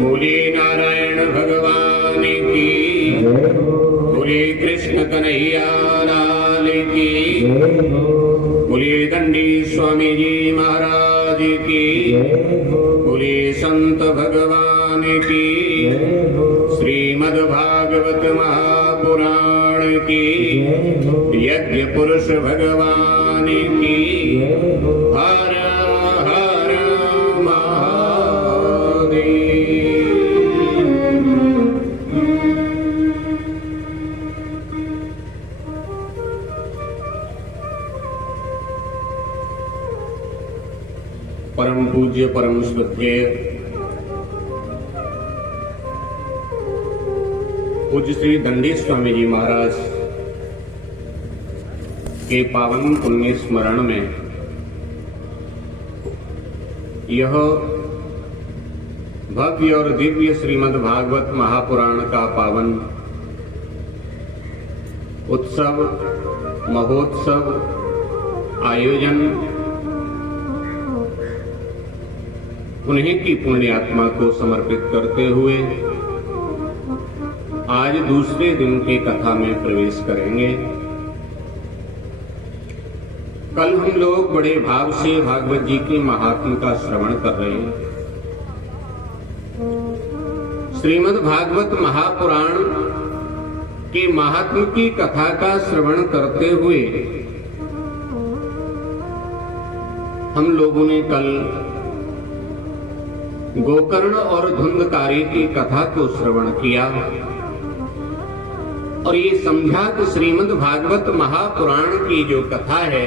बोलिए नारायण भगवान की, बोलिए कृष्ण कन्हैया लाल की, बोलिए दंडी स्वामी जी महाराज की, बोलिए संत भगवान की, श्रीमद् भागवत महापुराण की, यज्ञ पुरुष भगवान की। हर हर महादेव। परम पूज्य परम श्रद्धेय पूज्य श्री दंडी स्वामी जी महाराज के पावन पुण्य स्मरण में यह भव्य और दिव्य श्रीमद् भागवत महापुराण का पावन उत्सव महोत्सव आयोजन उन्हीं की पुण्य आत्मा को समर्पित करते हुए आज दूसरे दिन की कथा में प्रवेश करेंगे। कल हम लोग बड़े भाव से भागवत जी के महात्म्य का श्रवण कर रहे हैं। श्रीमद् भागवत महापुराण के महात्म्य की कथा का श्रवण करते हुए हम लोगों ने कल गोकर्ण और धुंधकारी की कथा को श्रवण किया और ये समझा कि श्रीमद् भागवत महापुराण की जो कथा है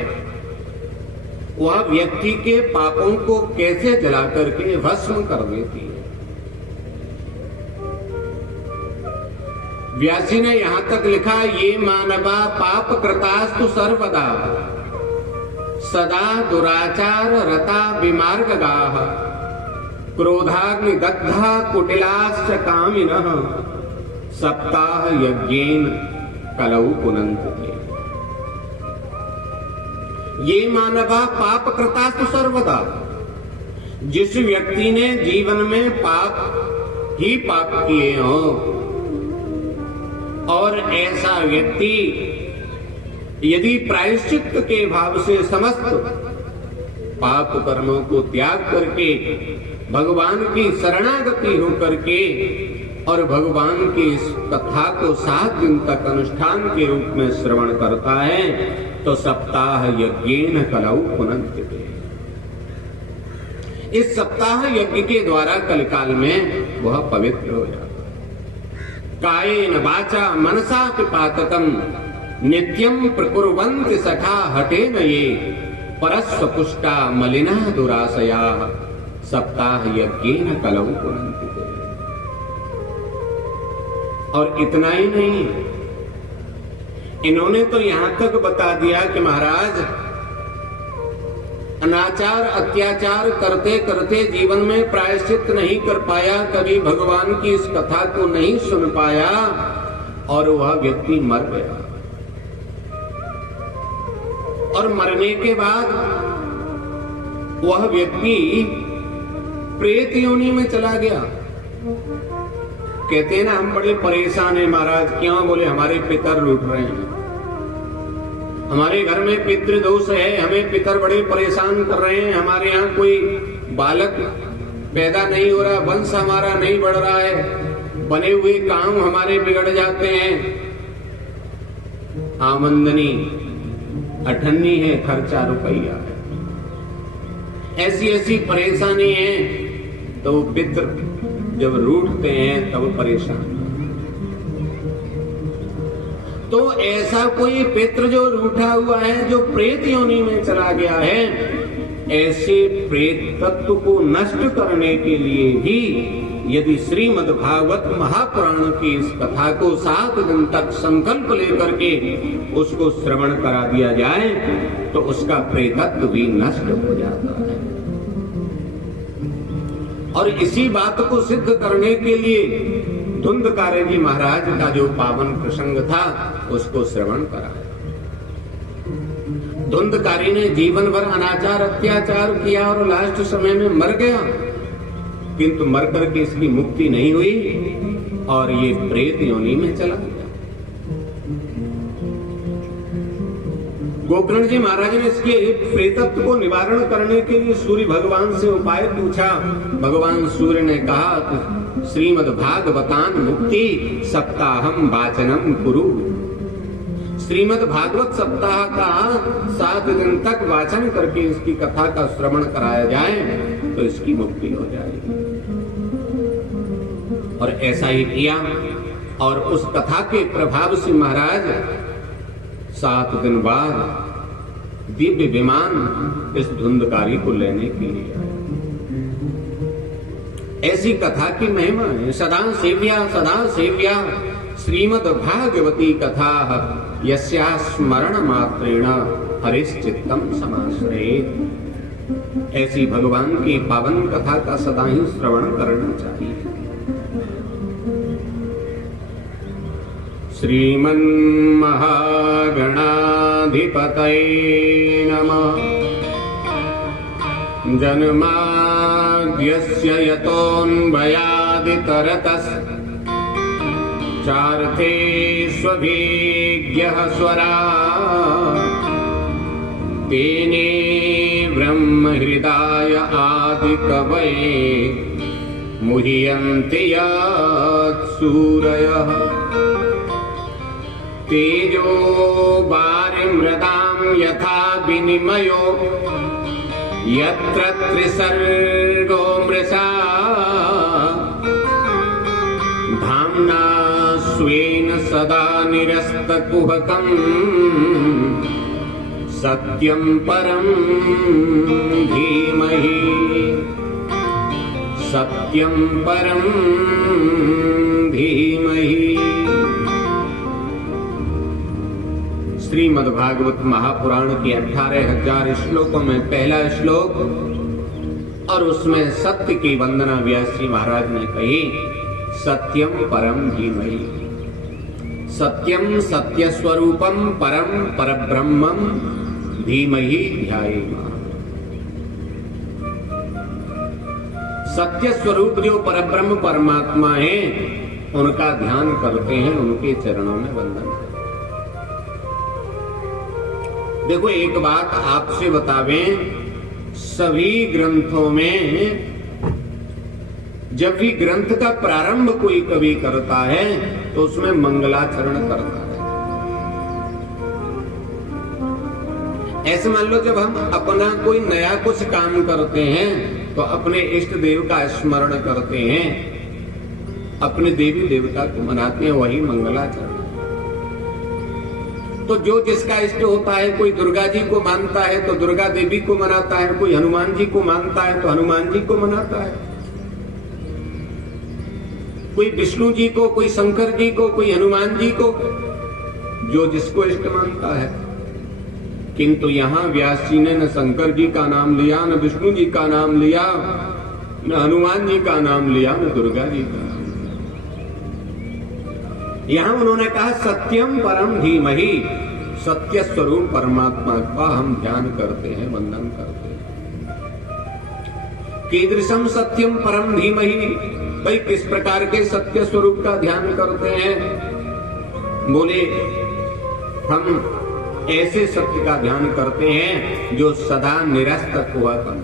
वह व्यक्ति के पापों को कैसे जला करके भस्म कर देती है। व्यासी ने यहां तक लिखा, ये मानवा पाप कृतास्तु सर्वदा सदा दुराचार रता विमार्गगाः क्रोधाग्नि दग्धा कुटिलाश्च कामिनः सप्ताह यज्ञेन कलौ पुनन्ति। ये मानवा पाप कृतास्तु सर्वदा, जिस व्यक्ति ने जीवन में पाप ही पाप किए हों और ऐसा व्यक्ति यदि प्रायश्चित के भाव से समस्त पाप कर्मों को त्याग करके भगवान की शरणागति होकर के और भगवान की इस कथा को 7 दिन तक अनुष्ठान के रूप में श्रवण करता है तो सप्ताह यज्ञेन कलौ पुनन्ति। इस सप्ताह यज्ञ के द्वारा कलकाल में वह पवित्र हो जाता है। कायेन वाचा मनसा पिपातकम नित्यम प्रकुर्वन्ति सखा हटेन ये परस्व पुष्टा मलिना दुराशया सप्ताह यज्ञेन कलौ पुनन्ति। और इतना ही नहीं, इन्होंने तो यहां तक बता दिया कि महाराज अनाचार अत्याचार करते करते जीवन में प्रायश्चित नहीं कर पाया, कभी भगवान की इस कथा को नहीं सुन पाया और वह व्यक्ति मर गया और मरने के बाद वह व्यक्ति प्रेत योनि में चला गया। कहते हैं ना, हम बड़े परेशान हैं महाराज। क्यों? बोले हमारे पितर लूट रहे हैं, हमारे घर में पितृदोष है, हमें पितर बड़े परेशान कर रहे हैं, हमारे यहाँ कोई बालक पैदा नहीं हो रहा, वंश हमारा नहीं बढ़ रहा है, बने हुए काम हमारे बिगड़ जाते हैं, आमदनी अठन्नी है, खर्चा रुपया है, ऐसी ऐसी परेशानी है। तो पितर जब रूठते हैं तब परेशान। तो ऐसा कोई पितृ जो रूठा हुआ है, जो प्रेत योनि में चला गया है, ऐसे प्रेत तत्व को नष्ट करने के लिए भी यदि श्रीमद् भागवत महापुराण की इस कथा को 7 दिन तक संकल्प लेकर के उसको श्रवण करा दिया जाए तो उसका प्रेतत्व भी नष्ट हो जाता है। और इसी बात को सिद्ध करने के लिए धुंधकारी जी महाराज का जो पावन प्रसंग था उसको श्रवण करा। धुंधकारी ने जीवन भर अनाचार अत्याचार किया और लास्ट समय में मर गया, किंतु मर करके इसकी मुक्ति नहीं हुई और ये प्रेत योनि में चला गया। गोकर्ण जी महाराज ने इसके प्रेतत्व को निवारण करने के लिए सूर्य भगवान से उपाय पूछा। भगवान सूर्य ने कहा, श्रीमद् भागवतान मुक्ति सप्ताहम वाचनम कुरु। श्रीमद् भागवत सप्ताह का 7 दिन तक वाचन करके इसकी कथा का श्रवण कराया जाए तो इसकी मुक्ति हो जाएगी। और ऐसा ही किया और उस कथा के प्रभाव से महाराज 7 दिन बाद दिव्य विमान इस धुंधकारी को लेने के लिए आया। ऐसी कथा की महिमा है। सदा सेव्या श्रीमद् भागवती कथा यस्या स्मरण मात्रेण हरिश्चित्तम समाश्रयेत्। ऐसी भगवान की पावन कथा का सदा ही श्रवण करना चाहिए। श्रीमन्महागणाधिपतये नमः। जन्माद्यस्य यतोऽन्वयादितरतश्चार्थेष्वभिज्ञः स्वराट् तेने ब्रह्महृदाय आदिकवये मुह्यन्ति यत्सूरयः। तेजो वारिमृदां यथा विनिमयो यत्र त्रिसर्गो मृषा धाम्ना स्वेन सदा निरस्तकुहकं सत्यं परं धीमहि। सत्यं परं धीमहि। श्रीमद् भागवत महापुराण के 18,000 श्लोकों में पहला श्लोक और उसमें सत्य की वंदना व्यास जी महाराज ने कही, सत्यम परम धीमहि। सत्यम सत्य स्वरूपम परम परब्रह्मम धीमहि ध्यायेम। सत्य स्वरूप जो परब्रह्म परमात्मा है उनका ध्यान करते हैं, उनके चरणों में वंदन करते हैं। देखो एक बात आपसे बतावें, सभी ग्रंथों में जब भी ग्रंथ का प्रारंभ कोई कवि करता है तो उसमें मंगलाचरण करता है। ऐसे मान लो जब हम अपना कोई नया कुछ काम करते हैं तो अपने इष्ट देव का स्मरण करते हैं, अपने देवी देवता को मनाते हैं, वही मंगलाचरण। तो जो जिसका इष्ट होता है, कोई दुर्गा जी को मानता है तो दुर्गा देवी को मनाता है, कोई हनुमान जी को मानता है तो हनुमान जी को मनाता है, कोई विष्णु जी को, कोई शंकर जी को, कोई हनुमान जी को, जो जिसको इष्ट मानता है। किंतु यहाँ व्यास जी ने न शंकर जी का नाम लिया, न विष्णु जी का नाम लिया, न हनुमान जी का नाम लिया, न दुर्गा जी का। यहां उन्होंने कहा सत्यम परम धीमहि। सत्य स्वरूप परमात्मा का हम ध्यान करते हैं, वंदन करते हैं। कीदृशम सत्यम परम धीमहि, भाई किस प्रकार के सत्य स्वरूप का ध्यान करते हैं? बोले हम ऐसे सत्य का ध्यान करते हैं जो सदा निरस्त कुहकम।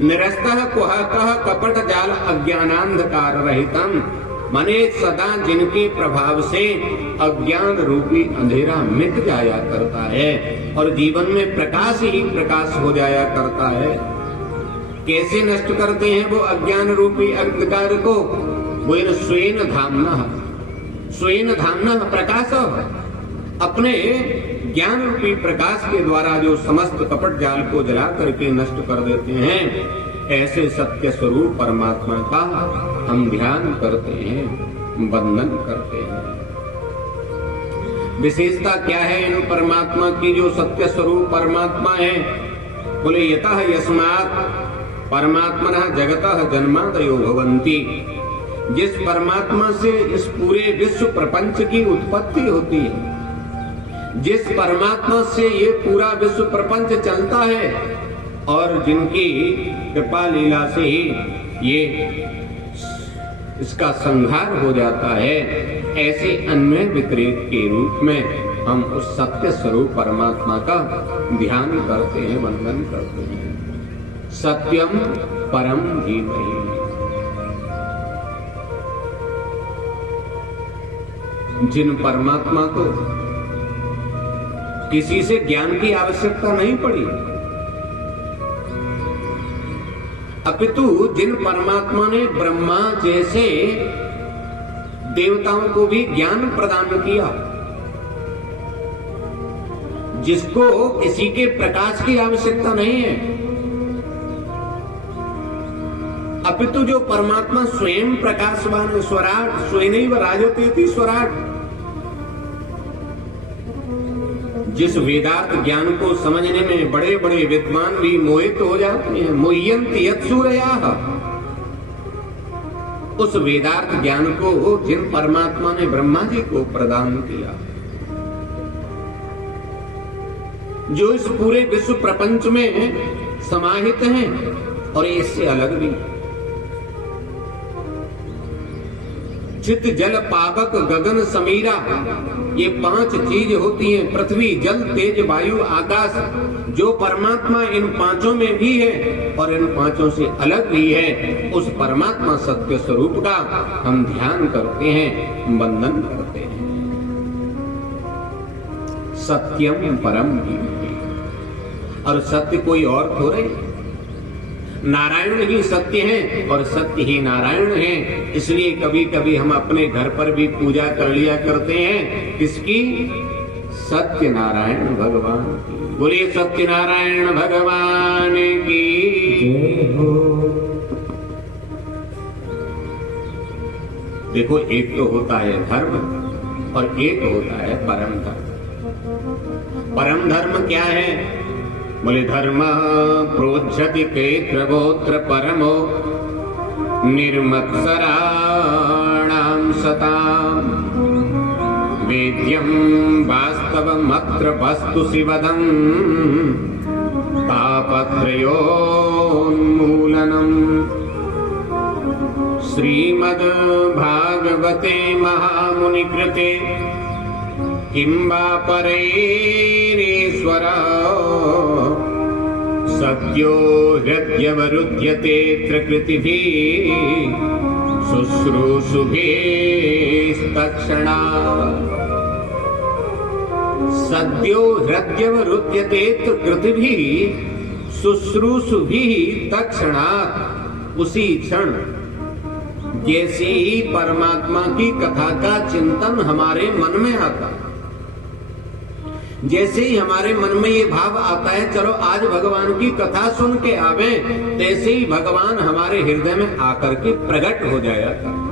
निरस्तः कुहकः कपट जाल अज्ञानांधकार रहितम, माने सदा जिनके प्रभाव से अज्ञान रूपी अंधेरा मिट जाया करता है और जीवन में प्रकाश ही प्रकाश हो जाया करता है। कैसे नष्ट करते हैं वो अज्ञान रूपी अंधकार को? वो स्वेन धामना प्रकाश, अपने ज्ञान रूपी प्रकाश के द्वारा जो समस्त कपट जाल को जला करके नष्ट कर देते हैं, ऐसे सत्य स्वरूप परमात्मा का हम ध्यान करते हैं, वंदन करते हैं। विशेषता क्या है इन परमात्मा की, जो सत्य स्वरूप परमात्मा है? बोले यतः यस्मात् परमात्मनः जगतः जन्मादयो भवन्ति। जिस परमात्मा से इस पूरे विश्व प्रपंच की उत्पत्ति होती है, जिस परमात्मा से ये पूरा विश्व प्रपंच चलता है और जिनकी कृपा लीला से ही ये इसका संहार हो जाता है, ऐसे अन्वय विपरीत के रूप में हम उस सत्य स्वरूप परमात्मा का ध्यान करते हैं, वंदन करते हैं। सत्यम परम धीमहि। जिन परमात्मा को किसी से ज्ञान की आवश्यकता नहीं पड़ी, अपितु जिन परमात्मा ने ब्रह्मा जैसे देवताओं को भी ज्ञान प्रदान किया, जिसको किसी के प्रकाश की आवश्यकता नहीं है, अपितु जो परमात्मा स्वयं प्रकाशवान स्वराट स्वयं राजते स्वराट, जिस वेदार्थ ज्ञान को समझने में बड़े बड़े विद्वान भी मोहित हो जाते हैं, मोह्यन्ति यत्सूरयाः, उस वेदार्थ ज्ञान को जिन परमात्मा ने ब्रह्मा जी को प्रदान किया, जो इस पूरे विश्व प्रपंच में समाहित हैं और इससे अलग भी, चित जल पावक गगन समीरा, ये 5 चीज होती हैं, पृथ्वी जल तेज वायु आकाश। जो परमात्मा इन 5 में भी है और इन 5 से अलग भी है, उस परमात्मा सत्य स्वरूप का हम ध्यान करते हैं, वंदन करते हैं। सत्यम परम धीमहि। और सत्य कोई और थोड़े, नारायण ही सत्य है और सत्य ही नारायण है। इसलिए कभी कभी हम अपने घर पर भी पूजा कर लिया करते हैं, किसकी? सत्य नारायण भगवान की। बोलिए सत्य नारायण भगवान की। देखो, एक तो होता है धर्म और एक होता है परम धर्म। परम धर्म क्या है? बोले धर्म प्रोज्झति क्षेत्रगोत्र परमो निर्मत्सराणां सताम् वेद्यं वास्तवमत्र वस्तु शिवदं तापत्रयोन्मूलनम्। श्रीमद् भागवते महामुनिकृते किंबा परेश्वर सद्यो हृद्यवरुध्यते त्रिकृतिभिः शुश्रूषुभिस्तत्क्षणात्। सद्यो हृद्यवरुध्यते त्रिकृतिभिः शुश्रूषुभिः तत्क्षणात्। उसी क्षण जैसे ही परमात्मा की कथा का चिंतन हमारे मन में आता, जैसे ही हमारे मन में ये भाव आता है चलो आज भगवान की कथा सुन के आवे, तैसे ही भगवान हमारे हृदय में आकर के प्रकट हो जाया करते।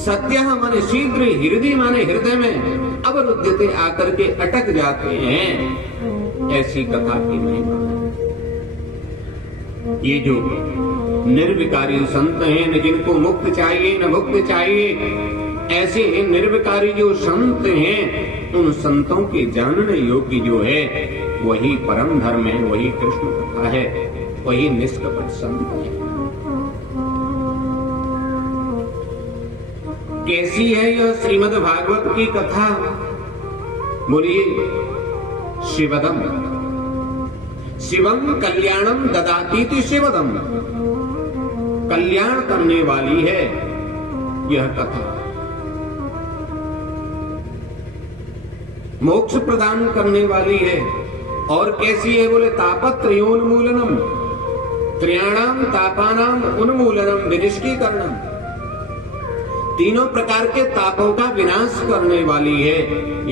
सत्य माने शीघ्र, हृदय माने हृदय में अवरुद्धते आकर के अटक जाते हैं। ऐसी कथा की महिमा। ये जो निर्विकारी संत हैं, न जिनको मुक्त चाहिए न भुक्त चाहिए, ऐसे निर्विकारी जो संत हैं, उन संतों के जानने योग्य जो है वही परम धर्म है, वही कृष्ण कथा है, वही निष्कपट संत है। कैसी है यह श्रीमद् भागवत की कथा? बोलिए शिवदम। शिवम कल्याणम ददातीति शिवदम। कल्याण करने वाली है यह कथा, मोक्ष प्रदान करने वाली है। और कैसी है? बोले तापत्रयोन्मूलनम, त्रयाणाम तापानाम उन्मूलनम विनिष्कीकरणम। तीनों प्रकार के तापों का विनाश करने वाली है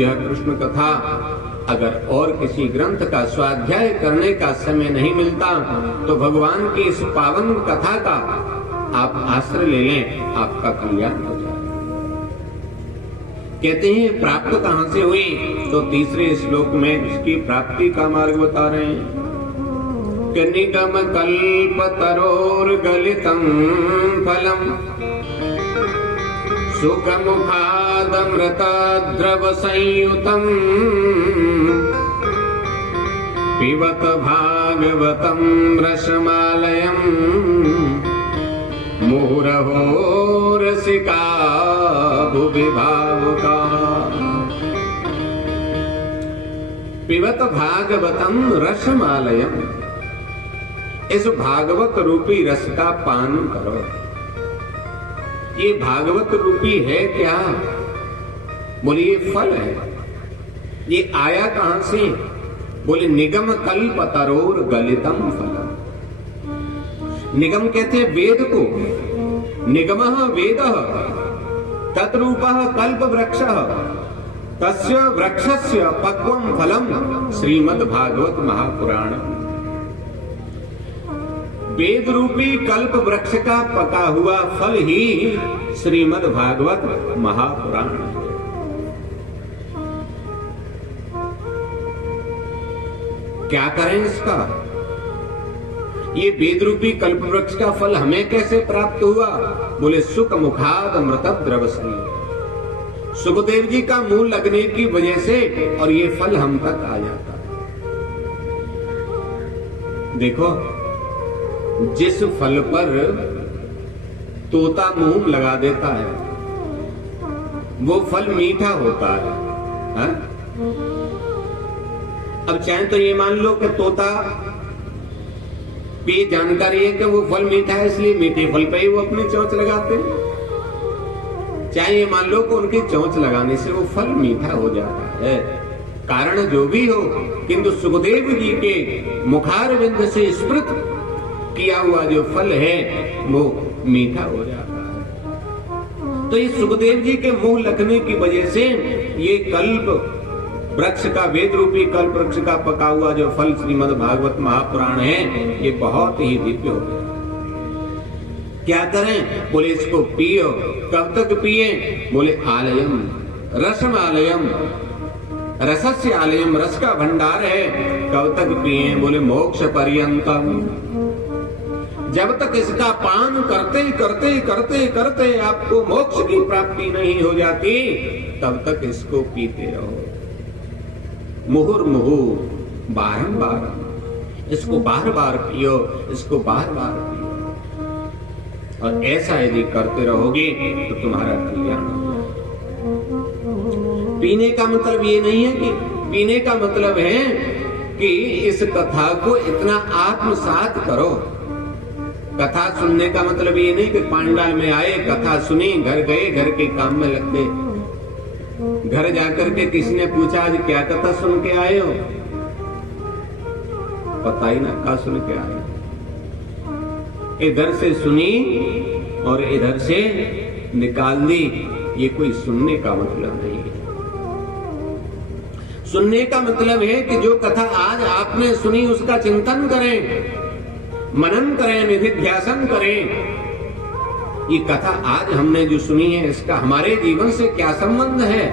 यह कृष्ण कथा। अगर और किसी ग्रंथ का स्वाध्याय करने का समय नहीं मिलता तो भगवान की इस पावन कथा का आप आश्रय ले लें, आपका कल्याण हो जाए। कहते हैं प्राप्त कहां से हुई? तो तीसरे श्लोक में इसकी प्राप्ति का मार्ग बता रहे हैं। कनिगम कल्पतरोर्गलितं फलम् सुखमुखादमृतद्रव संयुतम् पिबत भागवतं रसमालयम् मुहुरहो रसिका भुवि भावुका। पिबत भागवतं रसमालयम्, इस भागवत रूपी रस का पान करो। ये भागवत रूपी है क्या? बोले ये फल है। ये आया कहां से? बोले निगम कल्प तरोर गलितम फलम। निगम कहते हैं वेद को। निगमः वेदः तद्रूपः कल्प वृक्षः तस्य वृक्षस्य पक्वम फलम श्रीमद् भागवत महापुराण। वेद रूपी कल्प वृक्ष का पका हुआ फल ही श्रीमद् भागवत महापुराण। क्या करें इसका? ये वेद रूपी कल्प वृक्ष का फल हमें कैसे प्राप्त हुआ? बोले सुख मुखाद अमृत द्रव से। सुखदेव जी का मुंह लगने की वजह से और ये फल हम तक आ जाता है। देखो, जिस फल पर तोता मुंह लगा देता है वो फल मीठा होता है, हा? अब चाहे तो ये मान लो कि तोता ये जानकारी है कि वो फल मीठा है इसलिए मीठे फल पे ही वो अपनी चोंच लगाते हैं। चाहे ये मान लो कि उनकी चोंच लगाने से वो फल मीठा हो जाता है। कारण जो भी हो, किंतु सुखदेव जी के मुखारविंद से स्मृत किया हुआ जो फल है वो मीठा हो जाता है। तो ये सुखदेव जी के मुंह लगने की वजह से ये कल्प वृक्ष का, वेद रूपी कल्प वृक्ष का पका हुआ जो फल श्रीमद् भागवत महापुराण है, ये बहुत ही दिव्य हो गया। क्या करें? बोले इसको पियो। कब तक पिए? बोले आलयम रसम आलयम, रसस्य आलयम, रस का भंडार है। कब तक पिए? बोले मोक्ष पर्यंतम। जब तक इसका पान करते करते करते करते आपको मोक्ष की प्राप्ति नहीं हो जाती, तब तक इसको पीते रहो। मुहुर्मुहु, बारंबार इसको बार बार पियो, इसको बार बार पियो। और ऐसा यदि करते रहोगे तो तुम्हारा कल्याण होगा। पीने का मतलब ये नहीं है कि पीने का मतलब है कि इस कथा को इतना आत्मसात करो। कथा सुनने का मतलब ये नहीं कि पांडाल में आए, कथा सुनी, घर गए, घर के काम में लग गए। घर जाकर के किसी ने पूछा आज क्या कथा सुन के आए हो? पता ही ना क्या सुन के आए। इधर से सुनी और इधर से निकाल दी, ये कोई सुनने का मतलब नहीं है। सुनने का मतलब है कि जो कथा आज आपने सुनी उसका चिंतन करें, मनन करें, निधिध्यासन करें। ये कथा आज हमने जो सुनी है इसका हमारे जीवन से क्या संबंध है?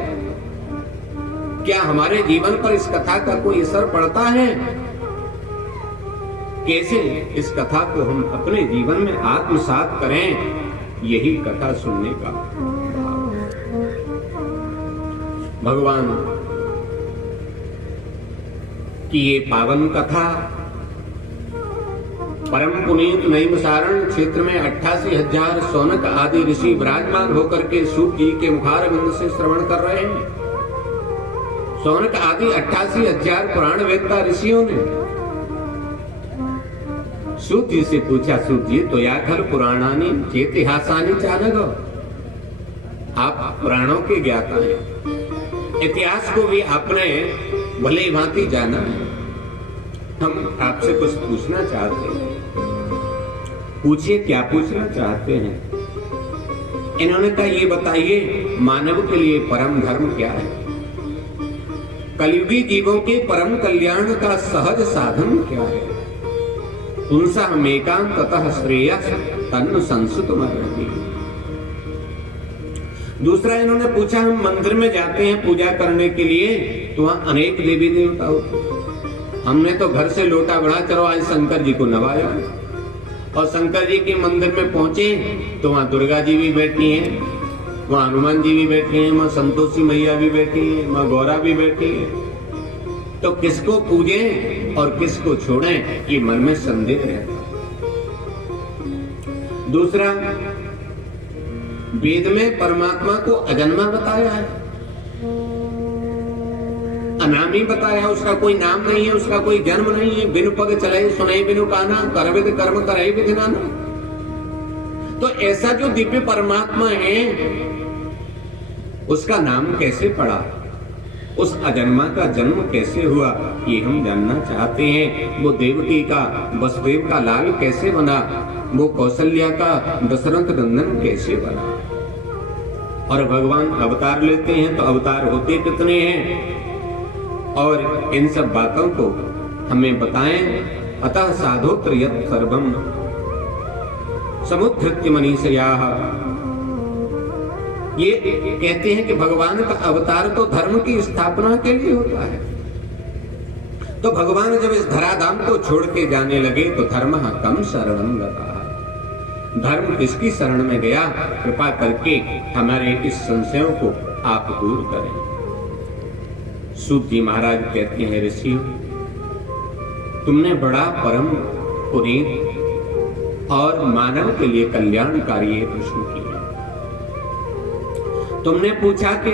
क्या हमारे जीवन पर इस कथा का कोई असर पड़ता है? कैसे इस कथा को हम अपने जीवन में आत्मसात करें, यही कथा सुनने का भाव है। भगवान की ये पावन कथा परम पुनीत नैमिषारण्य क्षेत्र में 88,000 शौनक आदि ऋषि विराजमान होकर के सूत जी के मुखारविंद से श्रवण कर रहे हैं। शौनक आदि 88,000 पुराण वेदता ऋषियों ने सूत जी से पूछा, सूत जी तो या खल पुराणानी चेतिहासानी चानक, आप पुराणों के ज्ञाता हैं, इतिहास को भी आपने भले भांति जाना है। हम आपसे कुछ पूछना चाहते हैं। पूछिए, क्या पूछना चाहते हैं? इन्होंने कहा ये बताइए मानव के लिए परम धर्म क्या है? कलियुगी जीवों के परम कल्याण का सहज साधन क्या है? पुंसा मेकांततः श्रेयः तन्न संसुतमर्हति। दूसरा इन्होंने पूछा, हम मंदिर में जाते हैं पूजा करने के लिए तो वहां अनेक देवी देवता होते हैं। हमने तो घर से लोटा बढ़ा, चलो आज शंकर जी को नवाया, और शंकर जी के मंदिर में पहुंचे तो वहां दुर्गा जी भी बैठी हैं, वहां हनुमान जी भी बैठे हैं, वहां संतोषी मैया भी बैठी है, मां गौरा भी बैठी है। तो किसको पूजें और किसको छोड़ें, ये मन में संदेह रहता। दूसरा, वेद में परमात्मा को अजन्मा बताया है, अनामी बताया, उसका कोई नाम नहीं है, उसका कोई जन्म नहीं है। बिनु पग चले सुनई बिनु काना, करविद कर्म करई विधि नाना। तो ऐसा जो दिव्य परमात्मा है, उसका नाम कैसे पड़ा, उस अजन्मा का जन्म कैसे हुआ, ये हम जानना चाहते हैं। वो देवकी का वसुदेव का लाल कैसे बना, वो कौशल्या का दशरथ नंदन कैसे बना। और भगवान अवतार लेते हैं तो अवतार होते कितने हैं, और इन सब बातों को हमें बताएं। अतः साधोत्र यत् सर्वम समुद्धृत्य मनीषयाः। ये कहते हैं कि भगवान का अवतार तो धर्म की स्थापना के लिए होता है। तो भगवान जब इस धराधाम को छोड़ के जाने लगे तो धर्म कम शरणं गतः। धर्म किसकी शरण में गया, कृपा करके हमारे इस संशयों को आप दूर करें। सूत जी महाराज कहते हैं, ऋषि तुमने बड़ा परम पुनीत और मानव के लिए कल्याणकारी प्रश्न किया। तुमने पूछा कि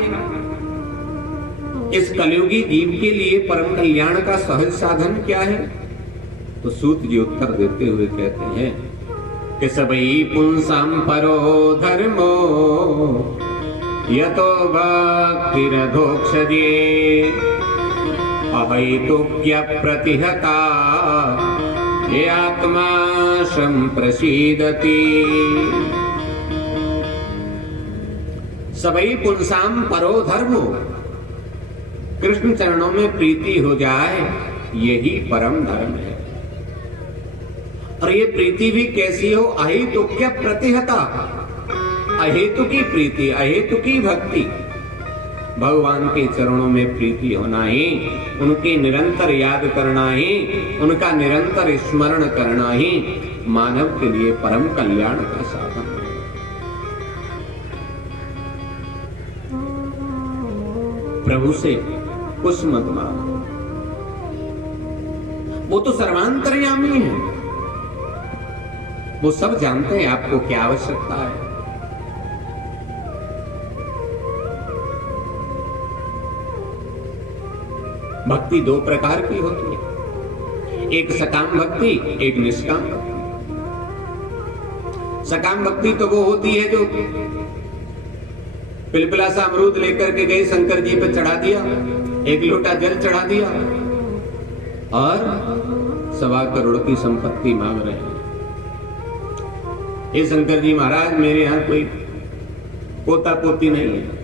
इस कलयुगी जीव के लिए परम कल्याण का सहज साधन क्या है। तो सूत जी उत्तर देते हुए कहते हैं कि सबई पुंसाम परो धर्मो यतो भक्तिरधोक्षजे अहैतुक्य प्रतिहता ये आत्मा संप्रसीदति। सबई पुंसाम परो धर्मो, कृष्ण चरणों में प्रीति हो जाए यही परम धर्म है। और ये प्रीति भी कैसी हो, अहेतुक्य प्रतिहता, अहेतु की प्रीति, अहेतु की भक्ति। भगवान के चरणों में प्रीति होना ही, उनकी निरंतर याद करना ही, उनका निरंतर स्मरण करना ही मानव के लिए परम कल्याण का साधन है। प्रभु से कुछ मत मांगो, वो तो सर्वांतर्यामी है, वो सब जानते हैं आपको क्या आवश्यकता है। भक्ति दो प्रकार की होती है, एक सकाम भक्ति, एक निष्काम भक्ति। सकाम भक्ति तो वो होती है जो पिलपिला सा अमरूद लेकर के गए, शंकर जी पे चढ़ा दिया, एक लोटा जल चढ़ा दिया और 1.25 करोड़ की संपत्ति मांग रहे हैं। ये शंकर जी महाराज, मेरे यहां कोई पोता पोती नहीं है।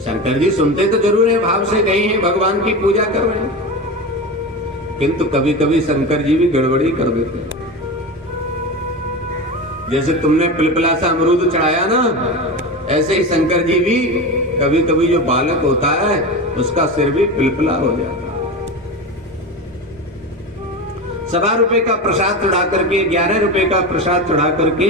शंकर जी सुनते तो जरूर है, भाव से गए हैं, भगवान की पूजा कर रहे हैं, किंतु कभी कभी शंकर जी भी गड़बड़ी कर देते हैं। जैसे तुमने पिलपिला सा अमरूद चढ़ाया ना, ऐसे ही शंकर जी भी कभी कभी जो बालक होता है उसका सिर भी पिलपिला हो जाता है। 1.25 रुपए का प्रसाद चढ़ा करके, 11 रुपए का प्रसाद चढ़ा करके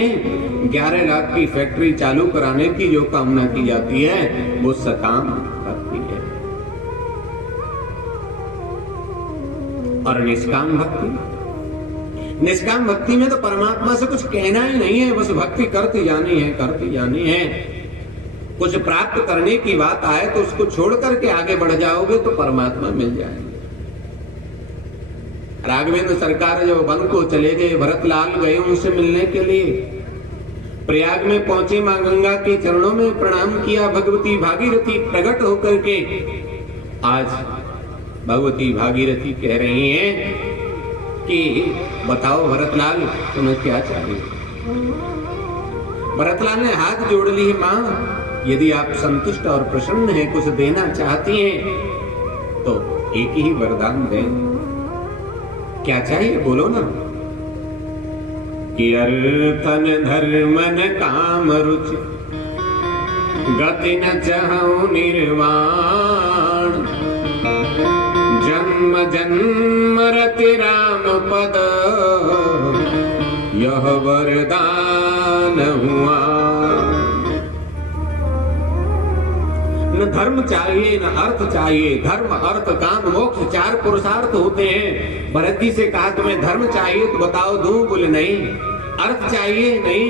11 लाख की फैक्ट्री चालू कराने की जो कामना की जाती है वो सकाम भक्ति है। और निष्काम भक्ति, निष्काम भक्ति में तो परमात्मा से कुछ कहना ही नहीं है, बस भक्ति करती जानी है, करती जानी है। कुछ प्राप्त करने की बात आए तो उसको छोड़ करके आगे बढ़ जाओगे तो परमात्मा मिल जाएंगे। राघवेंद्र सरकार जब वन को चले गए, भरतलाल गए उनसे मिलने के लिए, प्रयाग में पहुंचे, मां गंगा के चरणों में प्रणाम किया। भगवती भागीरथी प्रकट होकर के आज भगवती भागीरथी कह रही हैं कि बताओ भरतलाल तुम्हें क्या चाहिए। भरतलाल ने हाथ जोड़ लिए, मां यदि आप संतुष्ट और प्रसन्न हैं, कुछ देना चाहती हैं तो एक ही वरदान दें। क्या चाहिए बोलो ना। कि अर्थन धर्मन काम रुचि गति न चाहूं निर्वाण, जन्म जन्म रति राम पद यह वरदान हुआ। धर्म चाहिए न अर्थ चाहिए। धर्म अर्थ काम मोक्ष 4 पुरुषार्थ होते हैं। भरत जी से कहा तुम्हें धर्म चाहिए तो बताओ दूं, बोले नहीं। अर्थ चाहिए, नहीं।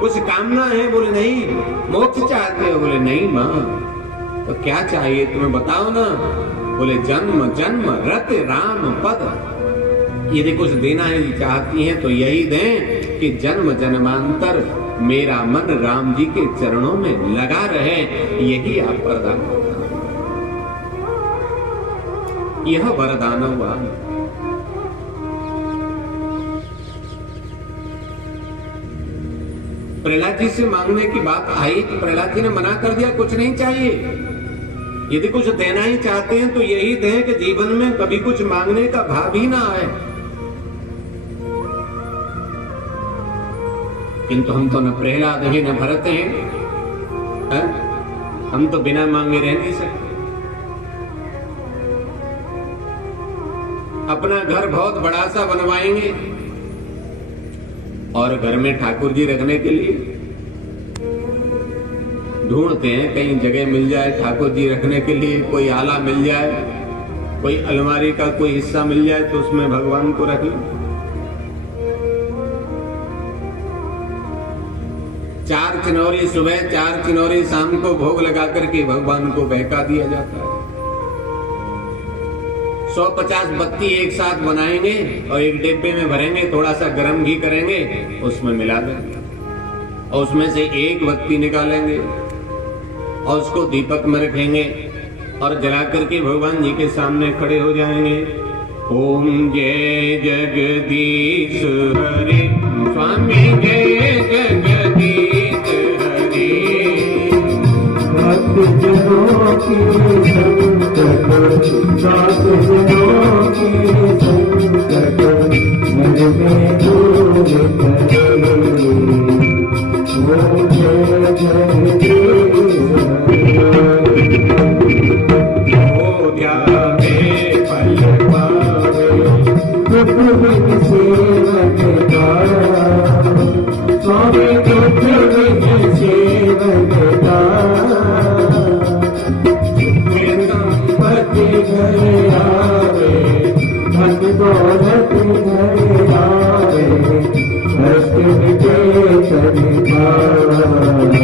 कुछ कामना है, बोले नहीं। मोक्ष चाहते हो, बोले नहीं माँ। तो क्या चाहिए तुम्हें बताओ ना, बोले जन्म जन्म रत राम पद। यदि कुछ देना है चाहती हैं तो यही दें कि जन्म जन्मांतर मेरा मन राम जी के चरणों में लगा रहे। यही आप वरदान, यह वरदान हुआ। प्रहलाद जी से मांगने की बात आई तो प्रहलाद जी ने मना कर दिया, कुछ नहीं चाहिए। यदि कुछ देना ही चाहते हैं तो यही दें कि जीवन में कभी कुछ मांगने का भाव ही ना आए। किंतु हम तो न प्रहलाद हैं न भरत हैं, हम तो बिना मांगे रह नहीं सकते। अपना घर बहुत बड़ा सा बनवाएंगे और घर में ठाकुर जी रखने के लिए ढूंढते हैं, कहीं जगह मिल जाए ठाकुर जी रखने के लिए, कोई आला मिल जाए, कोई अलमारी का कोई हिस्सा मिल जाए तो उसमें भगवान को रख लें। 4 चिनौरी सुबह 4 चिनौरी शाम को भोग लगा करके भगवान को बहका दिया जाता है। 150 बत्ती एक साथ बनाएंगे और एक डिब्बे में भरेंगे, थोड़ा सा गरम घी करेंगे, उसमें मिला देंगे और उसमें से एक बत्ती निकालेंगे और उसको दीपक में रखेंगे और जला करके भगवान जी के सामने खड़े हो जाएंगे। ओम जय जगदीश हरे स्वामी जय जगदीश हरे। भक्तजनों की संकट दास जनों की संकट मन में दूर करे। ओम जय जगदीश स्वामी पति घर आवे, धन दौलत घर आवे, कष्ट मिटे तन पावे।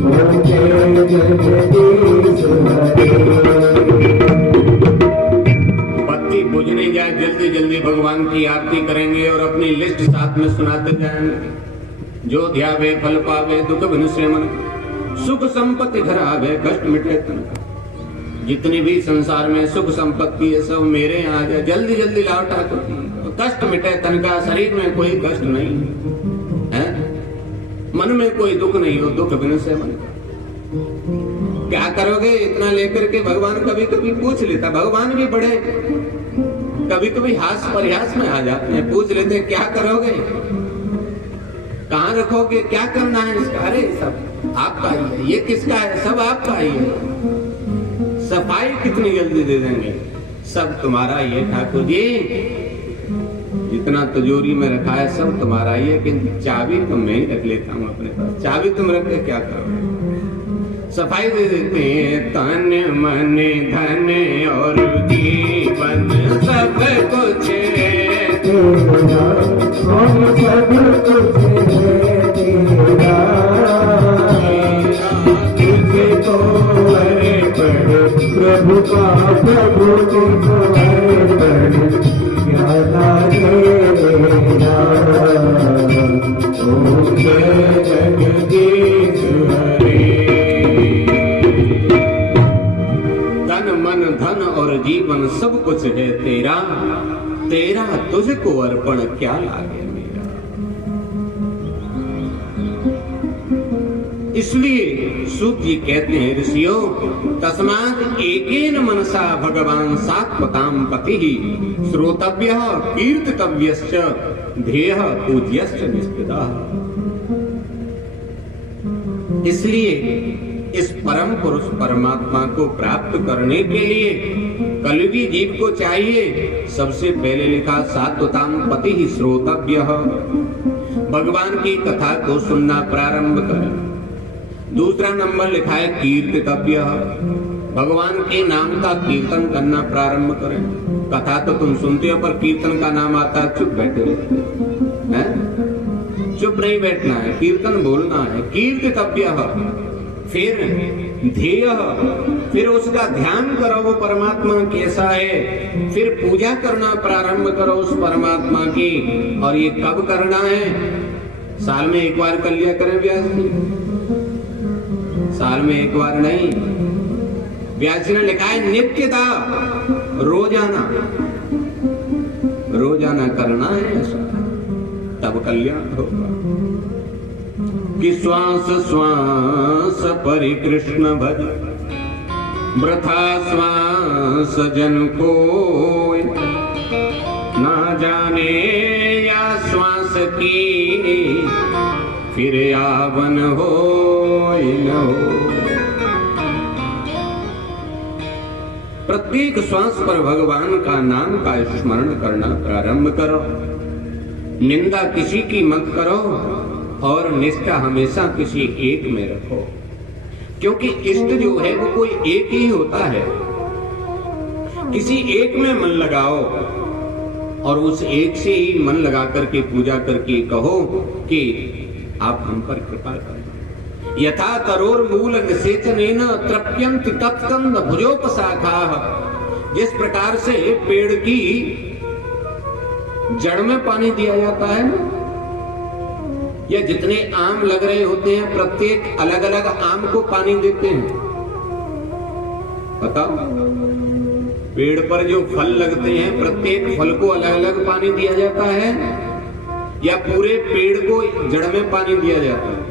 ओम जय जगदीश हरे। बुझने जाए जल्दी जल्दी भगवान की आरती करेंगे और अपनी लिस्ट साथ में सुनाते जाएंगे। जो ध्यावे फल पावे दुख विनुष्य मन, सुख संपत्ति घर आवे कष्ट मिटे तन। जितनी भी संसार में सुख संपत्ति है सब मेरे यहाँ जाए, जल्दी जल्दी लाओ ठाकुर, तो कष्ट मिटे तन का। शरीर में कोई कष्ट नहीं है, मन में कोई दुख नहीं हो, दुख विनुष्य मन। क्या करोगे इतना लेकर के? भगवान कभी कभी पूछ लेता, भगवान भी बड़े कभी कभी हास परिहास में आ जाते हैं, पूछ लेते हैं क्या करोगे, कहाँ रखोगे, क्या करना है इसका? अरे सब आपका ही है, ये किसका है? सब आपका ही है। सफाई कितनी जल्दी दे देंगे? सब तुम्हारा ही है ठाकुर जी, जितना तिजोरी में रखा है सब तुम्हारा ही है, किंतु चाबी तो मैं ही रख लेता हूँ अपने पास। चाबी तुम रख के क्या करोगे? सफाई दे देते हैं। तन मन धन और जीवन सब कुछ है तेरा, सब कुछ है तेरा। तुझको अर्पण प्रभु का, प्रभु को अर्पण क्या लागे मेरा। ओम जय जगदीश हरे। मन धन और जीवन सब कुछ है तेरा, तेरा तुझको अर्पण क्या लागे मेरा। इसलिए सूत जी कहते हैं ऋषियों, तस्मात् एकेन मनसा भगवान सात्वताम पति श्रोतव्यः कीर्तितव्यश्च ध्येयः पूज्यश्च निष्कृतः। इसलिए इस परम पुरुष परमात्मा को प्राप्त करने के लिए कलयुगी जीव को चाहिए, सबसे पहले लिखा सात्वताम पति ही श्रोतव्य, भगवान की कथा को सुनना प्रारंभ कर। दूसरा नंबर लिखा है कीर्तितव्य, भगवान के नाम का कीर्तन करना प्रारंभ करें। कथा तो तुम सुनते हो पर कीर्तन का नाम आता है चुप बैठे रहते हैं, चुप नहीं बैठना है, कीर्तन बोलना है। कीर्तितव्य, फिर ध्येय, फिर उसका ध्यान करो वो परमात्मा कैसा है, फिर पूजा करना प्रारंभ करो उस परमात्मा की। और ये कब करना है? साल में एक बार कर लिया करें व्यास जी, साल में एक बार नहीं। व्यास जी ने लिखा है नित्यता, रोजाना, रोजाना करना है ऐसा, तब कल्याण होगा। कि श्वास श्वास परि कृष्ण भज, वृथा श्वास जन कोय, ना जाने या श्वास की फिर आवन हो न हो। प्रत्येक श्वास पर भगवान का नाम का स्मरण करना प्रारंभ करो। निंदा किसी की मत करो और निष्ठा हमेशा किसी एक में रखो, क्योंकि इष्ट जो है वो कोई एक ही होता है। किसी एक में मन लगाओ और उस एक से ही मन लगा करके पूजा करके कहो कि आप हम पर कृपा करें। यथा तरोर मूल निषेचनेन तृप्यन्ति तत्कंद भुजोपशाखाः, जिस प्रकार से पेड़ की जड़ में पानी दिया जाता है ना, या जितने आम लग रहे होते हैं प्रत्येक अलग अलग आम को पानी देते हैं। बताओ, पेड़ पर जो फल लगते हैं प्रत्येक फल को अलग अलग पानी दिया जाता है या पूरे पेड़ को जड़ में पानी दिया जाता है?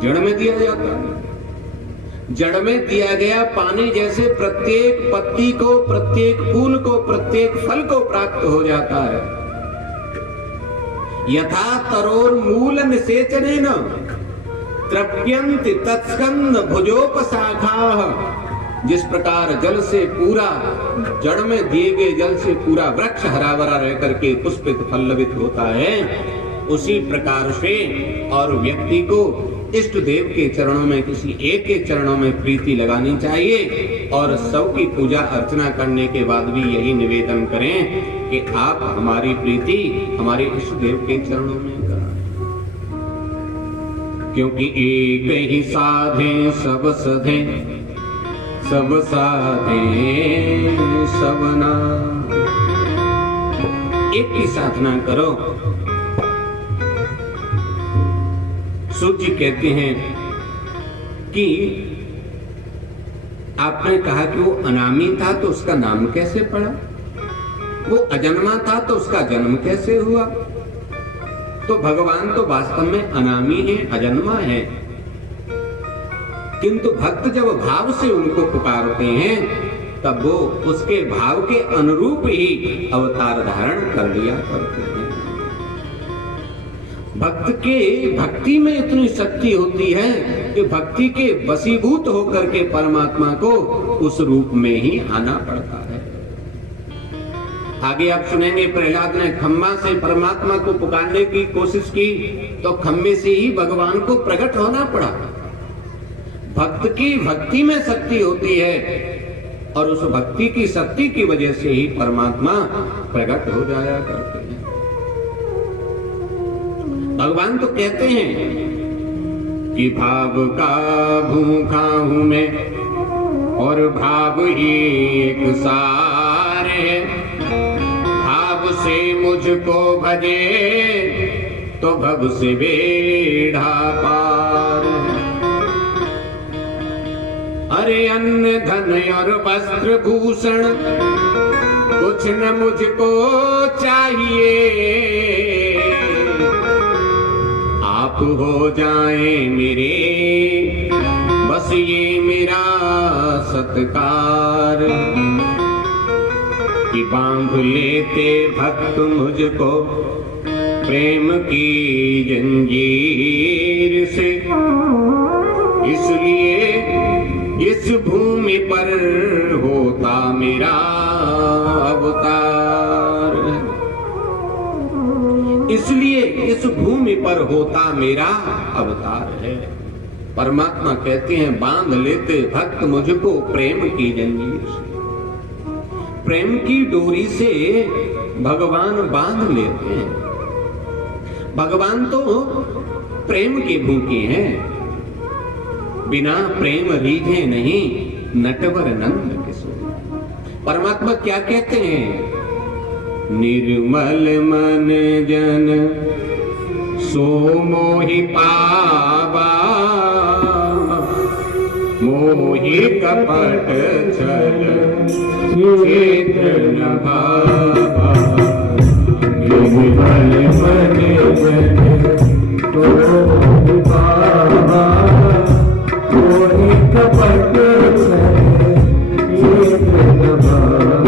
जड़ में दिया जाता है। जड़ में दिया गया पानी जैसे प्रत्येक पत्ती को, प्रत्येक फूल को, प्रत्येक फल को प्राप्त हो जाता है। यथा तरोर मूल निषेचनेन तृप्यन्ति तत्स्कंद भुजोपशाखाः, जिस प्रकार जल से पूरा, जड़ में दिए गए जल से पूरा वृक्ष हरा भरा रह करके पुष्पित पल्लवित होता है, उसी प्रकार से और व्यक्ति को इष्ट देव के चरणों में, किसी एक के चरणों में प्रीति लगानी चाहिए और सबकी पूजा अर्चना करने के बाद भी यही निवेदन करें कि आप हमारी प्रीति हमारे इष्ट देव के चरणों में कराएं, क्योंकि एक ही साधे सब सधे, सब साधे सब नाम। एक की साधना करो। सूत जी कहते हैं कि आपने कहा कि वो अनामी था तो उसका नाम कैसे पड़ा, वो अजन्मा था तो उसका जन्म कैसे हुआ? तो भगवान तो वास्तव में अनामी है, अजन्मा है, किंतु भक्त जब भाव से उनको पुकारते हैं तब वो उसके भाव के अनुरूप ही अवतार धारण कर लिया करते हैं। भक्त के भक्ति में इतनी शक्ति होती है कि भक्ति के वशीभूत होकर के परमात्मा को उस रूप में ही आना पड़ता है। आगे आप सुनेंगे प्रहलाद ने खम्बा से परमात्मा को पुकारने की कोशिश की तो खम्बे से ही भगवान को प्रकट होना पड़ा। भक्त की भक्ति में शक्ति होती है और उस भक्ति की शक्ति की वजह से ही परमात्मा प्रकट हो जाया करते हैं। भगवान तो कहते हैं कि भाव का भूखा हूं मैं और भाव ही एक सार है, भाव से मुझको भजे तो भव से बेढ़ा पार। अरे अन्न धन और वस्त्र भूषण कुछ न मुझको चाहिए, आप हो जाएं मेरे बस ये मेरा सत्कार। कि बांध लेते भक्त मुझको प्रेम की जंजीर से, इसलिए इस भूमि पर होता मेरा अवतार, इसलिए इस भूमि पर होता मेरा अवतार है। परमात्मा कहते हैं बांध लेते भक्त मुझको प्रेम की जंजीर से। प्रेम की डोरी से भगवान बांध लेते हैं। भगवान तो प्रेम के भूखे हैं। बिना प्रेम रीझे नहीं नटवर नंद किशोर। परमात्मा क्या कहते हैं? निर्मल मन जन सो मोहि पावा, मोहि कपट छल क्षेत्र न भावा। निर्मल मन जन सो मोहि पावा, मोहि कपट छल क्षेत्र न भावा।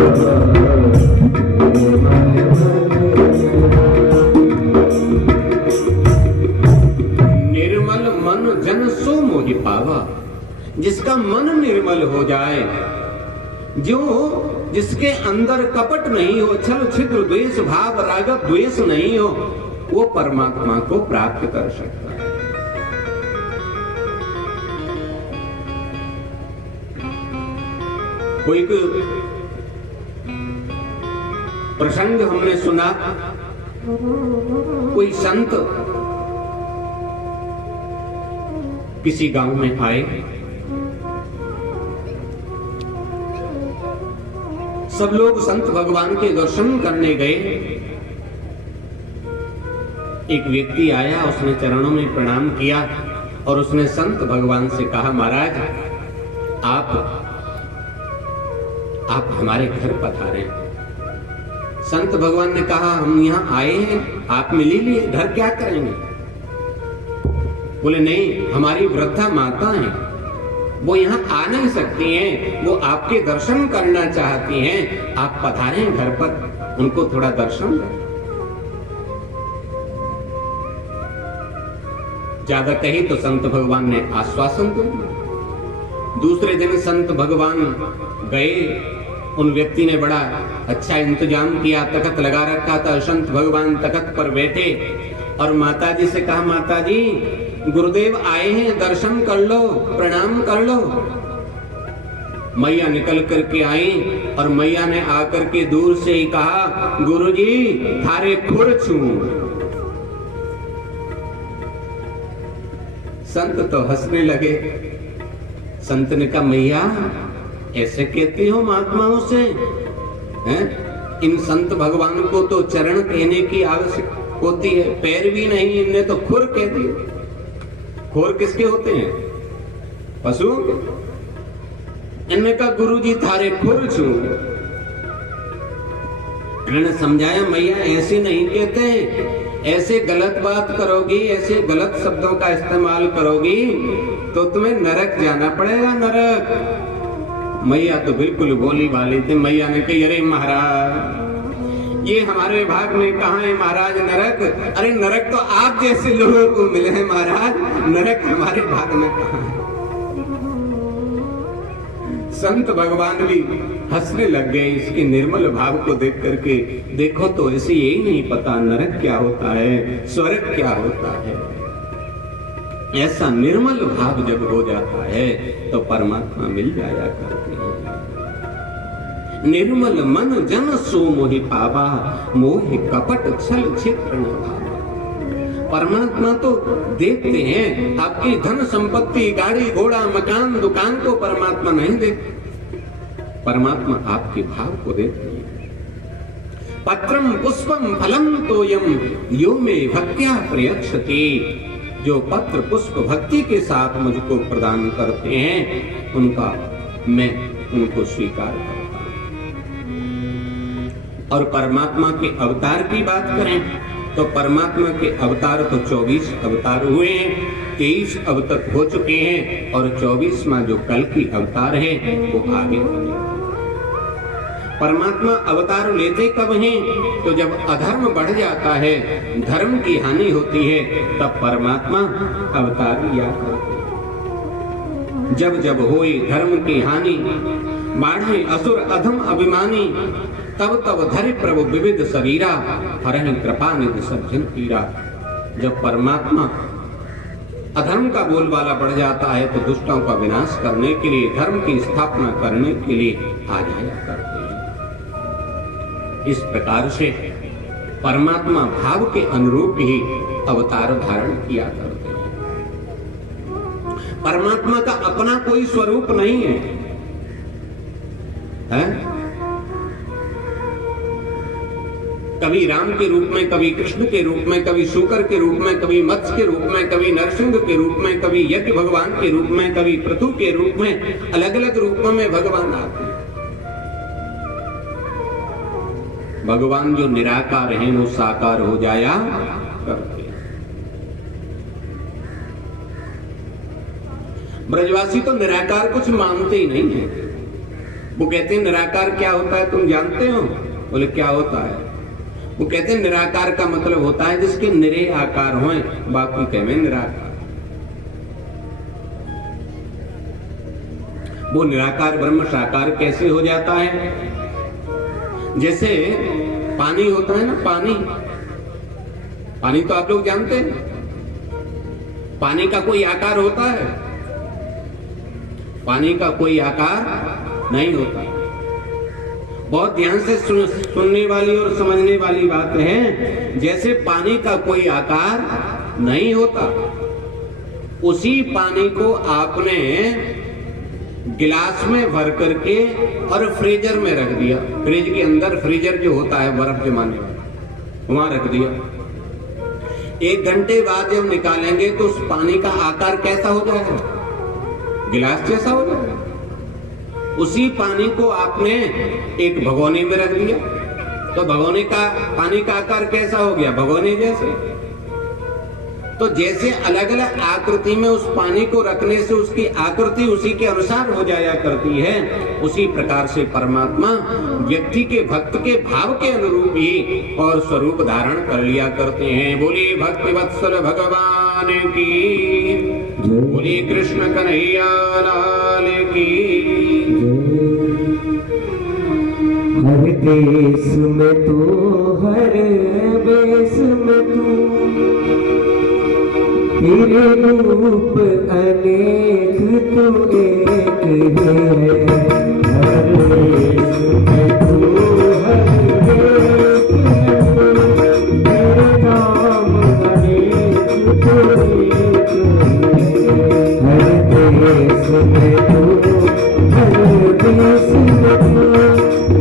निर्मल मन जन सो मोहि पावा। जिसका मन निर्मल हो जाए, जो जिसके अंदर कपट नहीं हो, छल छिद्र द्वेष भाव राग द्वेष नहीं हो, वो परमात्मा को प्राप्त कर सकता है। कोई प्रसंग हमने सुना, कोई संत किसी गांव में आए, सब लोग संत भगवान के दर्शन करने गए। एक व्यक्ति आया, उसने चरणों में प्रणाम किया और उसने संत भगवान से कहा, महाराज आप हमारे घर पधारे। संत भगवान ने कहा, हम यहाँ आए हैं, आप मिल ही लिए, घर क्या करेंगे? बोले नहीं, हमारी वृद्धा माता है, वो यहाँ आ नहीं सकती हैं, वो आपके दर्शन करना चाहती हैं, आप पधारे घर पर, उनको थोड़ा दर्शन दें। ज्यादा कही तो संत भगवान ने आश्वासन दिया। दूसरे दिन संत भगवान गए, उन व्यक्ति ने बड़ा अच्छा इंतजाम किया, तख्त लगा रखा था। संत भगवान तख्त पर बैठे और माता जी से कहा, माता जी गुरुदेव आए हैं, दर्शन कर लो, प्रणाम कर लो। मैया निकल करके आई और मैया ने आकर के दूर से ही कहा, गुरुजी थारे खुर छू। संत तो हंसने लगे। संत ने कहा, मैया ऐसे कहती हो महात्माओं से? हैं? इन संत भगवान को तो चरण कहने की आवश्यक होती है, पैर भी नहीं, इनने तो खुर कह दिए। खुर किसके होते हैं? पशुओं के। इनने कहा, गुरुजी थारे खुर छू। इन्होंने समझाया, मैया ऐसे नहीं कहते, ऐसे गलत बात करोगी, ऐसे गलत शब्दों का इस्तेमाल करोगी तो तुम्हें नरक जाना पड़ेगा, नरक। मैया तो बिल्कुल बोली वाली थी। मैया ने कही, अरे महाराज ये हमारे भाग में कहाँ है महाराज नरक? अरे नरक तो आप जैसे लोगों को मिले हैं महाराज, नरक हमारे भाग में कहाँ है? संत भगवान भी हंसने लग गए इसके निर्मल भाव को देख करके। देखो तो इसे यही नहीं पता नरक क्या होता है, स्वर्ग क्या होता है। ऐसा निर्मल भाव जब हो जाता है तो परमात्मा मिल जाया करते हैं। निर्मल मन जन सो मोहि पावा, मोहि कपट छल छिद्र न भावा। परमात्मा तो देखते हैं, आपकी धन संपत्ति, गाड़ी घोड़ा, मकान, दुकान को परमात्मा नहीं देखते। परमात्मा आपके भाव को देखते हैं। पत्रम पुष्पम फलम तोयम यो मे भक्त्या प्रयक्षते। जो पत्र पुष्प भक्ति के साथ मुझको प्रदान करते हैं, उनका मैं उनको स्वीकार करता हूं। और परमात्मा के अवतार की बात करें तो परमात्मा के अवतार तो 24 अवतार हुए हैं, 23 अब तक हो चुके हैं और 24वां जो कल की अवतार है वो आगे। परमात्मा अवतार लेते कब हैं? तो जब अधर्म बढ़ जाता है, धर्म की हानि होती है, तब परमात्मा अवतार लिया करते हैं। जब जब होई धर्म की हानि, बाढ़े असुर अधम अभिमानी, तब तब धरि प्रभु विविध शरीरा, हरहि कृपा निधि सब जिन पीरा। जब परमात्मा अधर्म का बोलबाला बढ़ जाता है तो दुष्टों का विनाश करने के लिए, धर्म की स्थापना करने के लिए आ जाया करते हैं। इस प्रकार से परमात्मा भाव के अनुरूप ही अवतार धारण किया करते हैं। परमात्मा का अपना कोई स्वरूप नहीं है, कभी राम के रूप में, कभी कृष्ण के रूप में, कभी शूकर के रूप में, कभी मत्स्य के रूप में, कभी नरसिंह के रूप में, कभी यज्ञ भगवान के रूप में, कभी पृथु के रूप में, अलग अलग रूपों में भगवान आते हैं। भगवान जो निराकार हैं वो साकार हो जाया करते हैं। ब्रजवासी तो निराकार कुछ मानते ही नहीं है। वो कहते हैं निराकार क्या होता है तुम जानते हो? बोले क्या होता है? वो कहते हैं निराकार का मतलब होता है जिसके निरे आकार हों, बाकी कहवे निराकार। वो निराकार ब्रह्म साकार कैसे हो जाता है? जैसे पानी होता है ना, पानी तो आप लोग जानते हैं, पानी का कोई आकार होता है? पानी का कोई आकार नहीं होता। बहुत ध्यान से सुनने वाली और समझने वाली बात है। जैसे पानी का कोई आकार नहीं होता, उसी पानी को आपने गिलास में भर करके और फ्रीजर में रख दिया। फ्रिज के अंदर, फ्रीजर जो होता है बर्फ जमाने वाला, वहां रख दिया। 1 घंटे बाद जब निकालेंगे तो उस पानी का आकार कैसा हो जाएगा? गिलास जैसा हो जाएगा। उसी पानी को आपने एक भगोने में रख दिया तो भगोने का पानी का आकार कैसा हो गया? भगोने जैसे। तो जैसे अलग अलग आकृति में उस पानी को रखने से उसकी आकृति उसी के अनुसार हो जाया करती है, उसी प्रकार से परमात्मा व्यक्ति के, भक्त के भाव के अनुरूप ही और स्वरूप धारण कर लिया करते हैं। बोलिए भक्ति वत्सल भगवान की, बोलिए कृष्ण कन्हैया लाल की। हर देश में तू, हर देश में तू, तेरे रूप अनेक तू एक ही है। हर देश में तू, हर देश में तू, तेरे नाम अनेक तू एक ही है। हर देश में तू, हर देश में तू,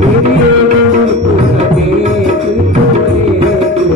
तेरे रूप अनेक तू एक ही है।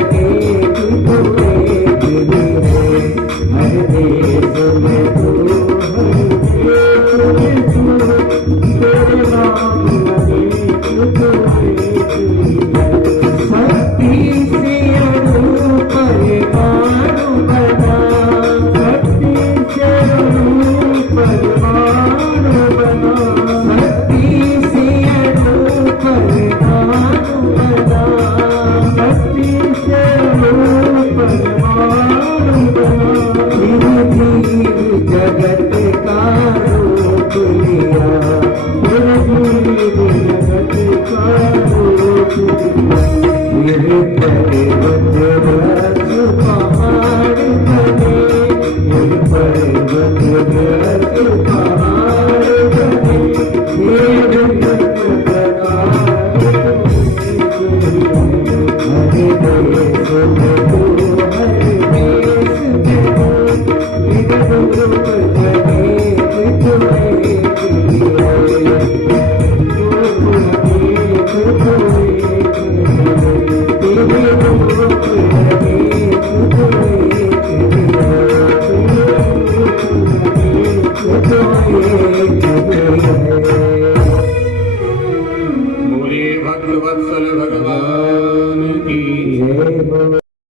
Thank you. तन बदन